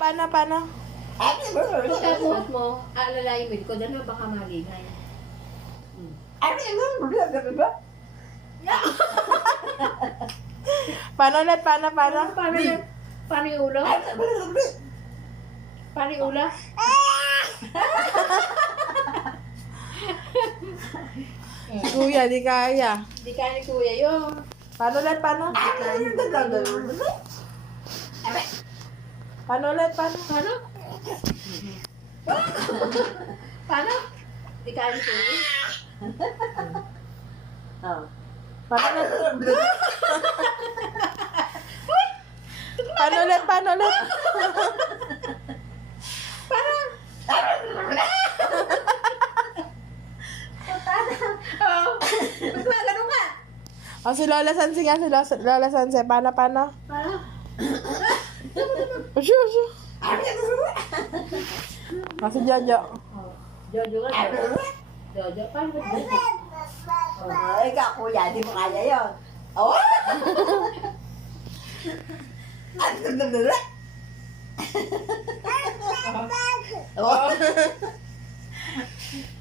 Paano? Pagkabuhat mo, aalalayin mo ko dyan na baka maligay. Paano ulit? Paano? Paano yan? Paano yung ulo? Paano yung ulo? Si Kuya, di kaya. Di kaya ni Kuya yun. Paano ulit? Paano? Paano ulit? Paano? Paano? Paano? Di kaya ni Kuya. Paano ulit? Paano ulit? Paano ulit? Oo. Ba't ba ganun nga? O, si Lola Sansi nga, si Lola Sansi. Paano? Paano? Asyo. O, si Jojo. Jojo ka. Jojo, paano ba Jojo? Ikaw, kuya, di mo kaya yun. Oh! Oh!